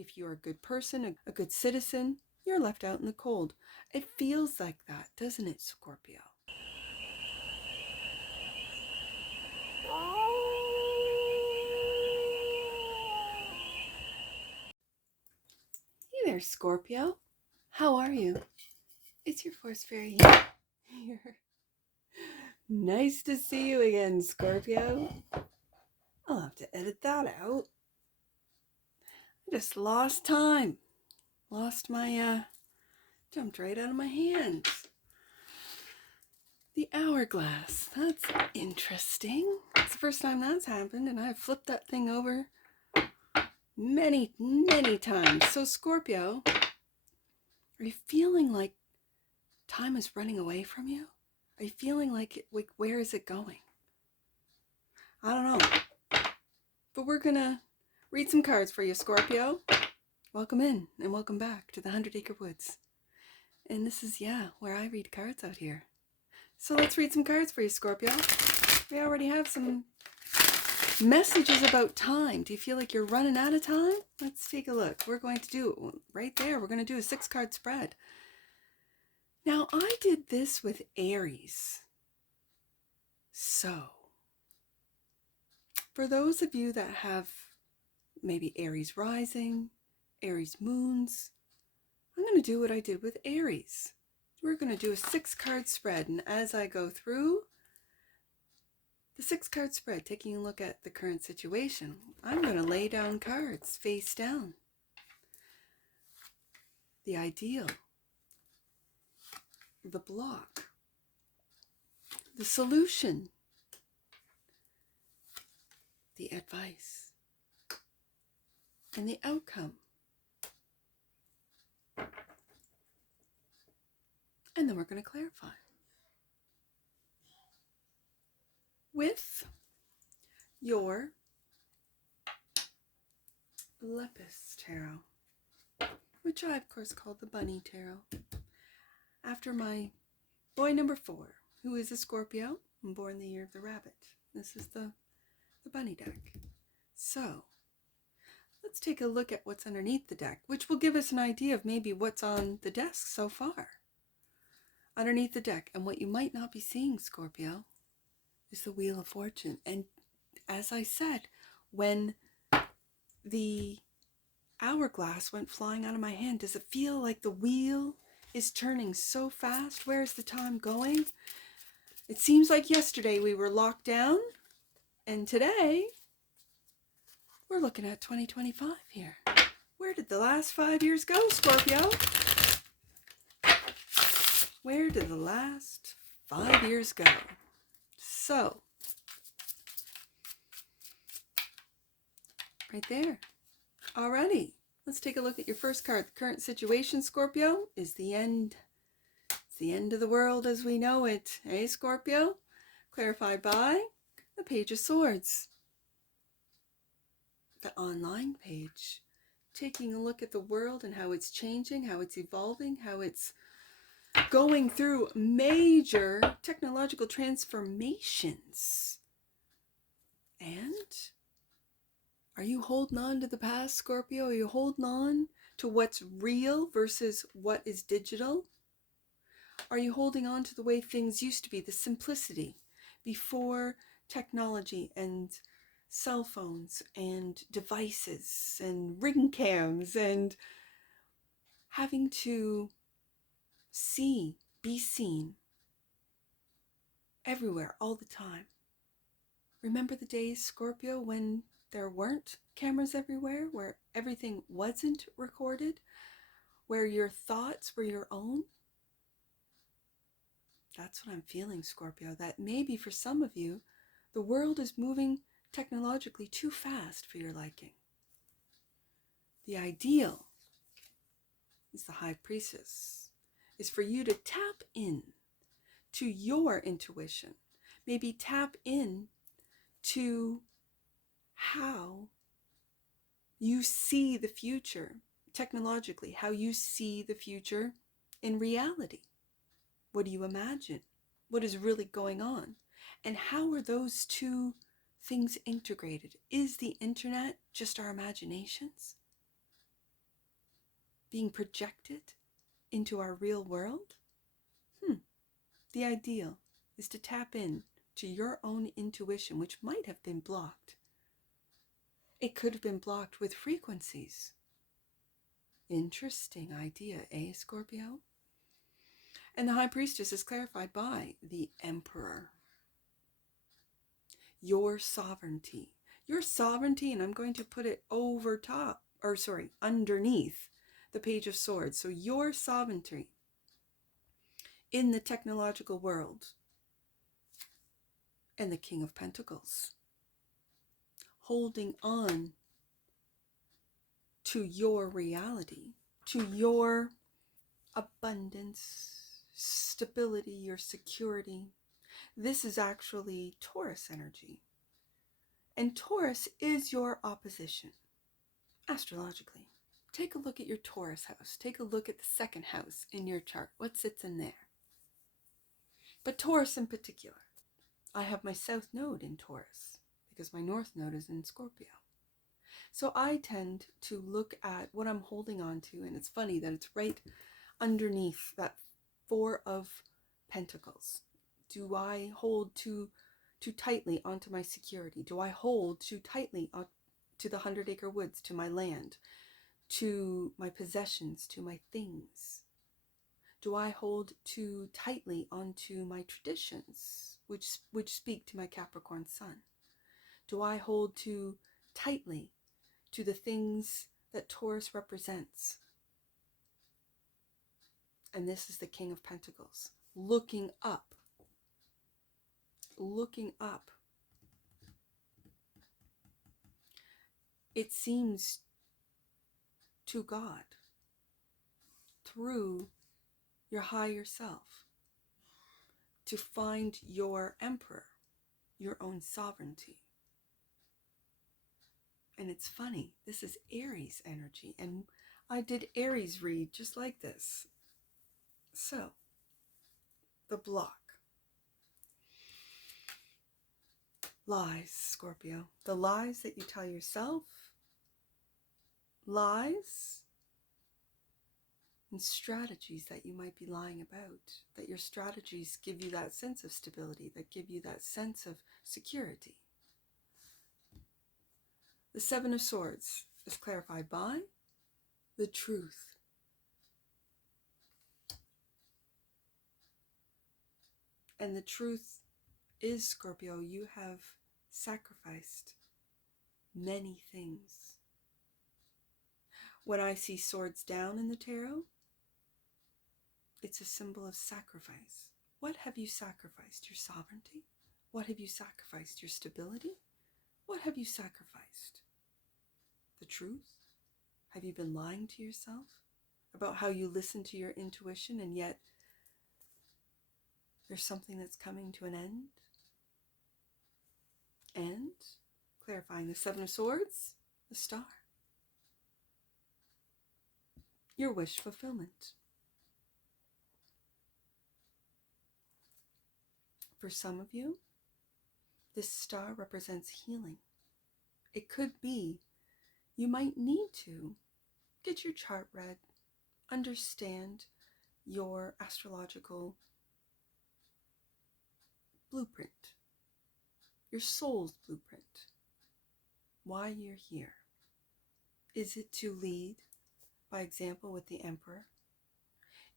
if you're a good person, a good citizen, you're left out in the cold. It feels like that, doesn't it, Scorpio? Hey there, Scorpio. How are you? It's your force fairy here. Nice to see you again, Scorpio. I'll have to edit that out. I just lost time. Lost my, jumped right out of my hands. The hourglass. That's interesting. It's the first time that's happened, and I've flipped that thing over many, many times. So, Scorpio, are you feeling like time is running away from you? Are you feeling like where is it going? I don't know. But we're gonna read some cards for you, Scorpio. Welcome in and welcome back to the 100 Acre Woods. And this is, where I read cards out here. So let's read some cards for you, Scorpio. We already have some messages about time. Do you feel like you're running out of time? Let's take a look. We're going to do, right there, we're going to do a 6-card spread. Now, I did this with Aries. So, for those of you that have maybe Aries rising, Aries moons, I'm going to do what I did with Aries. We're going to do a 6-card spread, and as I go through the 6-card spread, taking a look at the current situation, I'm going to lay down cards face down. The ideal, the block, the solution, the advice, and the outcome. And then we're going to clarify. With your LEPUS tarot, which I, of course, called the Bunny Tarot, after my boy number 4, who is a Scorpio and born the year of the rabbit. This is the bunny deck. So, let's take a look at what's underneath the deck, which will give us an idea of maybe what's on the desk so far. Underneath the deck, and what you might not be seeing, Scorpio, is the Wheel of Fortune. And as I said, when the hourglass went flying out of my hand, does it feel like the wheel is turning so fast? Where is the time going? It seems like yesterday we were locked down, and today we're looking at 2025 here. Where did the last 5 years go, Scorpio? Where did the last 5 years go? So, right there. Alrighty, let's take a look at your first card. The current situation, Scorpio, is the end. It's the end of the world as we know it. Hey, Scorpio? Clarified by the Page of Swords. The online page. Taking a look at the world and how it's changing, how it's evolving, how it's going through major technological transformations. And are you holding on to the past, Scorpio? Are you holding on to what's real versus what is digital? Are you holding on to the way things used to be, the simplicity before technology and cell phones and devices and ring cams and having to be seen everywhere all the time? Remember the days, Scorpio, when there weren't cameras everywhere, where everything wasn't recorded, where your thoughts were your own? That's what I'm feeling, Scorpio, that maybe for some of you, the world is moving technologically too fast for your liking. The ideal is the High Priestess, is for you to tap in to your intuition, maybe tap in to how you see the future technologically, how you see the future in reality. What do you imagine? What is really going on? And how are those two things integrated? Is the internet just our imaginations? being projected into our real world? The ideal is to tap in to your own intuition, which might have been blocked. It could have been blocked with frequencies. Interesting idea, eh, Scorpio? And the High Priestess is clarified by the Emperor. Your sovereignty. Your sovereignty, and I'm going to put it underneath the Page of Swords. So your sovereignty in the technological world, and the King of Pentacles, holding on to your reality, to your abundance, stability, your security. This is actually Taurus energy. And Taurus is your opposition, astrologically. Take a look at your Taurus house. Take a look at the second house in your chart. What sits in there? But Taurus in particular. I have my south node in Taurus because my north node is in Scorpio. So I tend to look at what I'm holding on to, and it's funny that it's right underneath that Four of Pentacles. Do I hold too tightly onto my security? Do I hold too tightly to the 100-acre woods, to my land, to my possessions, to my things? Do I hold too tightly onto my traditions, which speak to my Capricorn sun? Do I hold too tightly to the things that Taurus represents? And this is the King of Pentacles, looking up. Looking up. It seems to God through your higher self to find your emperor, your own sovereignty. And it's funny, this is Aries energy, and I did Aries read just like this. So, the block. Lies, Scorpio. The lies that you tell yourself, lies and strategies that you might be lying about, that your strategies give you that sense of stability, that give you that sense of security. The Seven of Swords is clarified by the truth. And the truth is, Scorpio, you have sacrificed many things. When I see swords down in the tarot, it's a symbol of sacrifice. What have you sacrificed? Your sovereignty? What have you sacrificed? Your stability? What have you sacrificed? The truth? Have you been lying to yourself about how you listen to your intuition and yet there's something that's coming to an end? And clarifying the Seven of Swords, the Star. Your wish fulfillment. For some of you, this star represents healing. It could be you might need to get your chart read, understand your astrological blueprint, your soul's blueprint, why you're here. Is it to lead by example with the Emperor?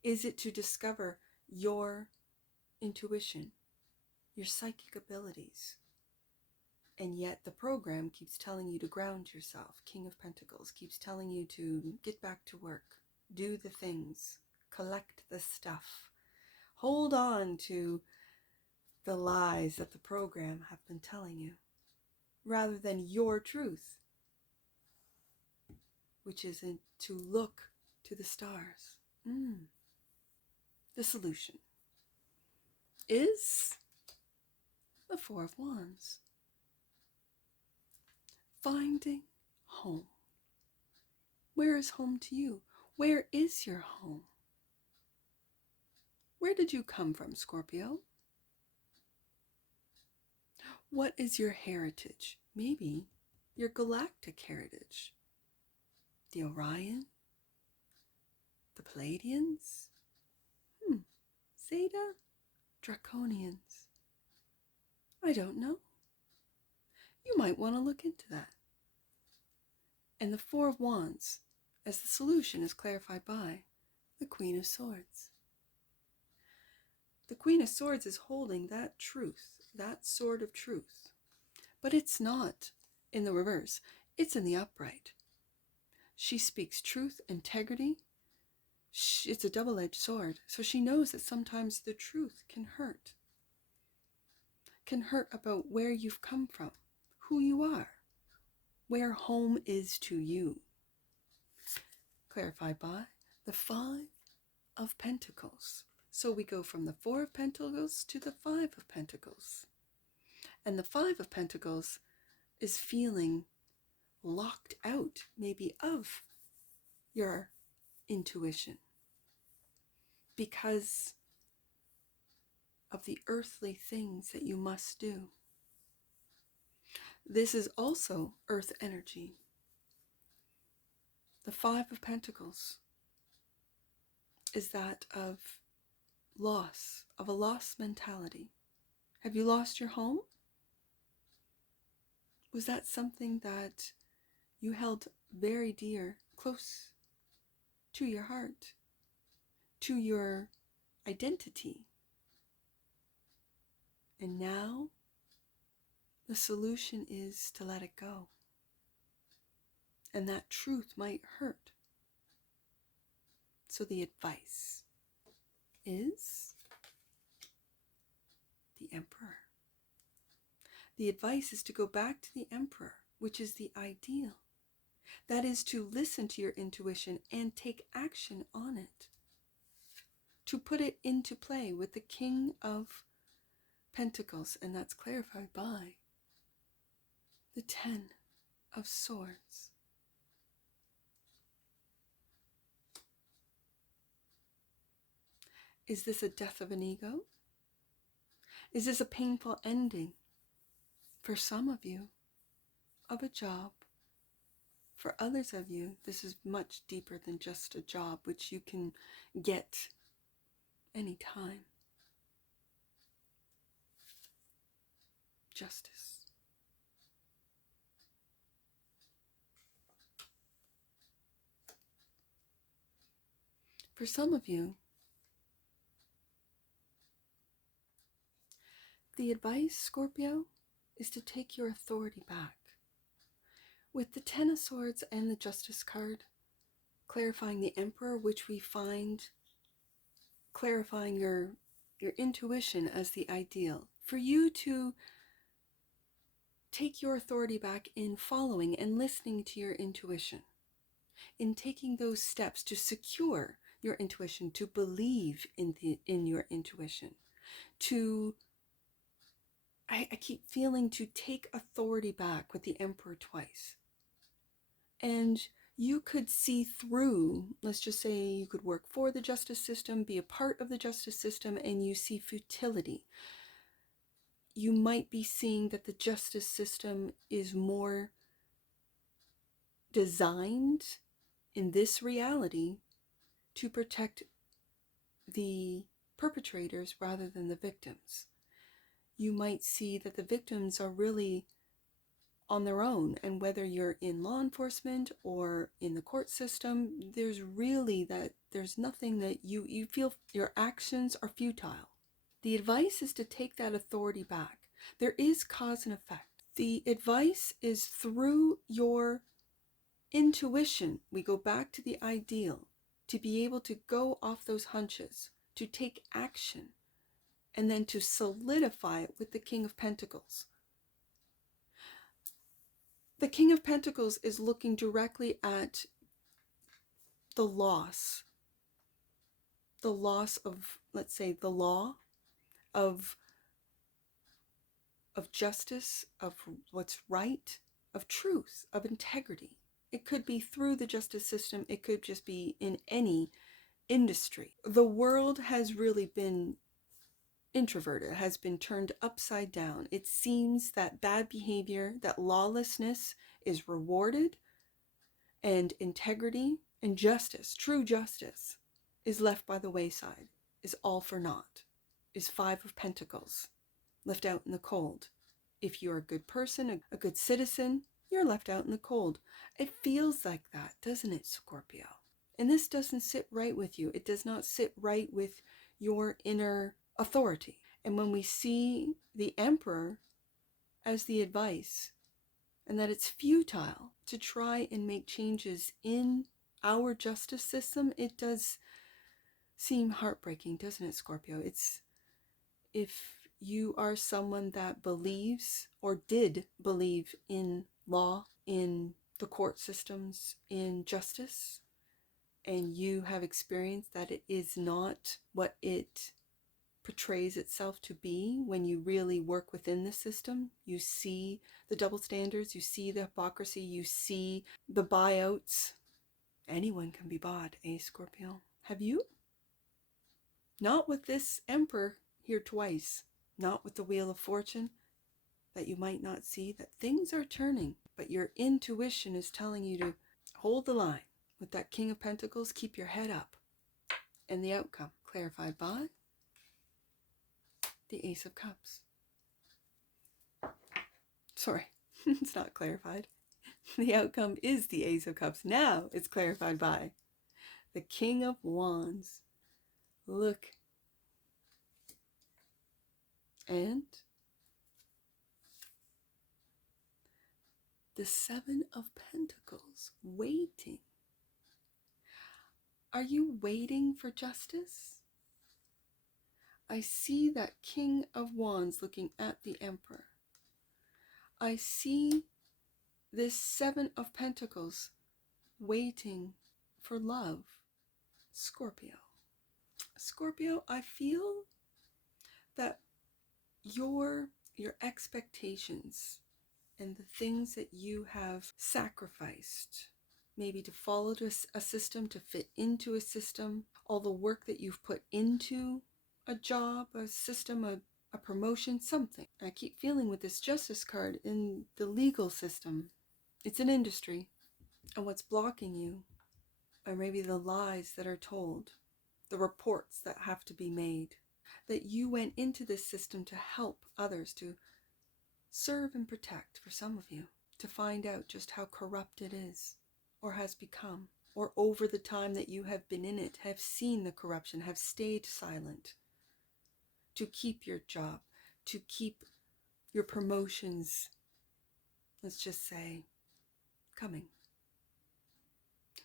Is it to discover your intuition, your psychic abilities? And yet the program keeps telling you to ground yourself. King of Pentacles keeps telling you to get back to work, do the things, collect the stuff. Hold on to the lies that the program have been telling you, rather than your truth, which is to look to the stars. The solution is the Four of Wands. Finding home. Where is home to you? Where is your home? Where did you come from, Scorpio? What is your heritage? Maybe your galactic heritage. The Orion, The Palladians? Zeta? Draconians? I don't know. You might want to look into that. And the Four of Wands, as the solution is clarified by the Queen of Swords. The Queen of Swords is holding that truth, that sword of truth. But it's not in the reverse. It's in the upright. She speaks truth, integrity. It's a double-edged sword. So she knows that sometimes the truth can hurt. Can hurt about where you've come from, who you are, where home is to you. Clarified by the Five of Pentacles. So we go from the Four of Pentacles to the Five of Pentacles. And the Five of Pentacles is feeling locked out, maybe, of your intuition because of the earthly things that you must do. This is also earth energy. The Five of Pentacles is that of loss, of a lost mentality. Have you lost your home? Was that something that you held very dear, close to your heart, to your identity? And now the solution is to let it go. And that truth might hurt. So the advice is the Emperor. The advice is to go back to the Emperor, which is the ideal. That is to listen to your intuition and take action on it. To put it into play with the King of Pentacles, and that's clarified by the Ten of Swords. Is this a death of an ego? Is this a painful ending for some of you of a job? For others of you, this is much deeper than just a job, which you can get anytime. Justice. For some of you, the advice, Scorpio, is to take your authority back. With the Ten of Swords and the Justice card, clarifying the Emperor, which we find clarifying your intuition as the ideal. For you to take your authority back in following and listening to your intuition. In taking those steps to secure your intuition, to believe in your intuition, to I keep feeling to take authority back with the Emperor twice. And you could see through, let's just say you could work for the justice system, be a part of the justice system, and you see futility. You might be seeing that the justice system is more designed in this reality to protect the perpetrators rather than the victims. You might see that the victims are really on their own, and whether you're in law enforcement or in the court system, there's nothing that you feel your actions are futile. The advice is to take that authority back. There is cause and effect. The advice is through your intuition. We go back to the ideal, to be able to go off those hunches, to take action, and then to solidify it with the King of Pentacles. The King of Pentacles is looking directly at the loss of, let's say, the law, of justice, of what's right, of truth, of integrity. It could be through the justice system. It could just be in any industry. The world has really been introverted, has been turned upside down. It seems that bad behavior, that lawlessness is rewarded, and integrity and justice, true justice, is left by the wayside, is all for naught, is 5 of Pentacles, left out in the cold. If you're a good person, a good citizen, you're left out in the cold. It feels like that, doesn't it, Scorpio? And this doesn't sit right with you. It does not sit right with your inner authority. And when we see the Emperor as the advice, and that it's futile to try and make changes in our justice system, it does seem heartbreaking, doesn't it, Scorpio? It's, if you are someone that believes or did believe in law, in the court systems, in justice, and you have experienced that it is not what it portrays itself to be when you really work within the system, you see the double standards, you see the hypocrisy, you see the buyouts. Anyone can be bought, eh, Scorpio? Have you? Not with this Emperor here twice, not with the Wheel of Fortune, that you might not see that things are turning, but your intuition is telling you to hold the line. With that King of Pentacles, keep your head up. And the outcome, clarified by the Ace of Cups. Sorry, it's not clarified. The outcome is the Ace of Cups. Now it's clarified by the King of Wands. Look. And the 7 of Pentacles, waiting. Are you waiting for justice? I see that King of Wands looking at the Emperor. I see this 7 of Pentacles waiting for love. Scorpio. Scorpio, I feel that your expectations and the things that you have sacrificed, maybe to follow a system, to fit into a system, all the work that you've put into a job, a system, a promotion, something. I keep feeling with this Justice card in the legal system, it's an industry, and what's blocking you are maybe the lies that are told, the reports that have to be made, that you went into this system to help others, to serve and protect, for some of you, to find out just how corrupt it is, or has become, or over the time that you have been in it, have seen the corruption, have stayed silent, to keep your job, to keep your promotions, let's just say, coming.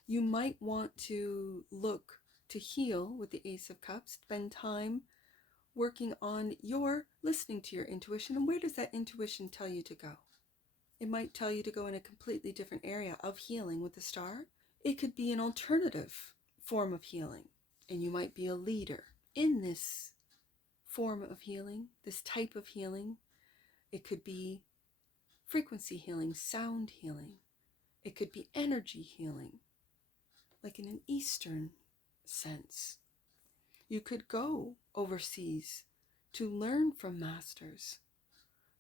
You might want to look to heal with the Ace of Cups, spend time working on your listening to your intuition. And where does that intuition tell you to go? It might tell you to go in a completely different area of healing with the Star. It could be an alternative form of healing, and you might be a leader in this form of healing, this type of healing. It could be frequency healing, sound healing. It could be energy healing, like in an Eastern sense. You could go overseas to learn from masters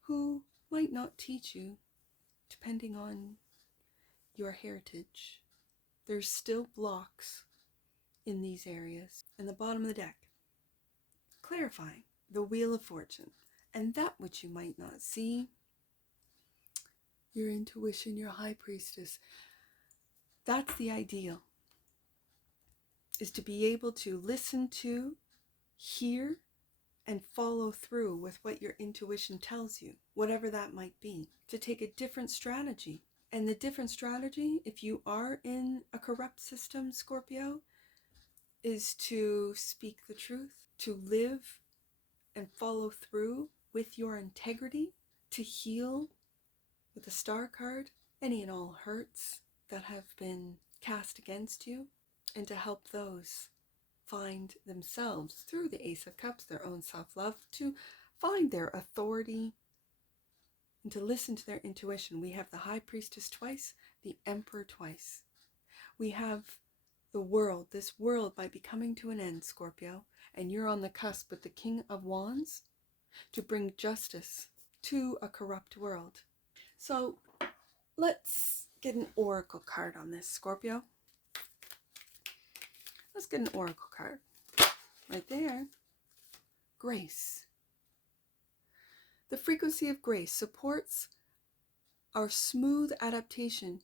who might not teach you, depending on your heritage. There's still blocks in these areas. And the bottom of the deck, clarifying the Wheel of Fortune, and that which you might not see, your intuition, your High Priestess. That's the ideal, is to be able to listen to, hear, and follow through with what your intuition tells you, whatever that might be, to take a different strategy. And the different strategy, if you are in a corrupt system, Scorpio, is to speak the truth, to live and follow through with your integrity, to heal with the Star card any and all hurts that have been cast against you, and to help those find themselves through the Ace of Cups, their own self-love, to find their authority and to listen to their intuition. We have the High Priestess twice, the Emperor twice. We have the world. This world might be coming to an end, Scorpio, and you're on the cusp with the King of Wands to bring justice to a corrupt world. So let's get an oracle card on this, Scorpio. Let's get an oracle card. Right there. Grace. The frequency of grace supports our smooth adaptation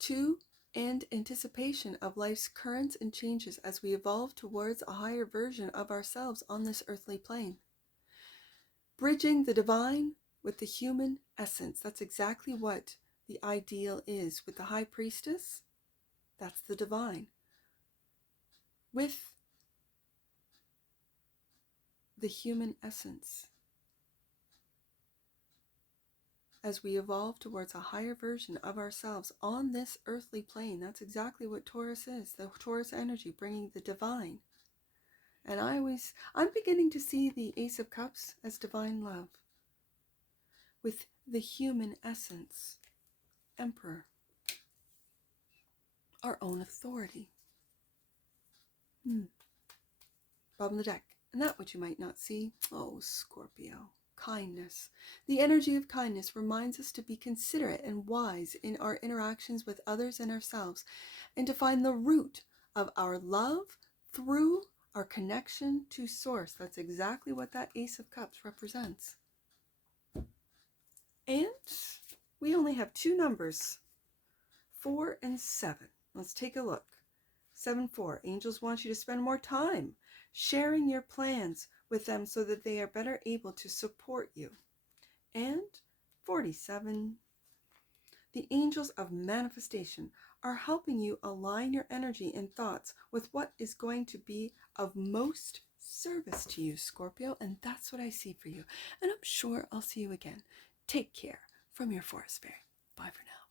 to and anticipation of life's currents and changes as we evolve towards a higher version of ourselves on this earthly plane. Bridging the divine with the human essence. That's exactly what the ideal is. With the High Priestess, that's the divine. With the human essence. As we evolve towards a higher version of ourselves on this earthly plane. That's exactly what Taurus is. The Taurus energy, bringing the divine. And I'm beginning to see the Ace of Cups as divine love. With the human essence. Emperor. Our own authority. Bottom of the deck. And that which you might not see. Oh, Scorpio. Kindness. The energy of kindness reminds us to be considerate and wise in our interactions with others and ourselves, and to find the root of our love through our connection to Source. That's exactly what that Ace of Cups represents. And we only have two numbers, 4 and 7. Let's take a look. 7-4. Angels want you to spend more time sharing your plans with them so that they are better able to support you. And 47. The angels of manifestation are helping you align your energy and thoughts with what is going to be of most service to you, Scorpio. And that's what I see for you. And I'm sure I'll see you again. Take care from your Forest Fairy. Bye for now.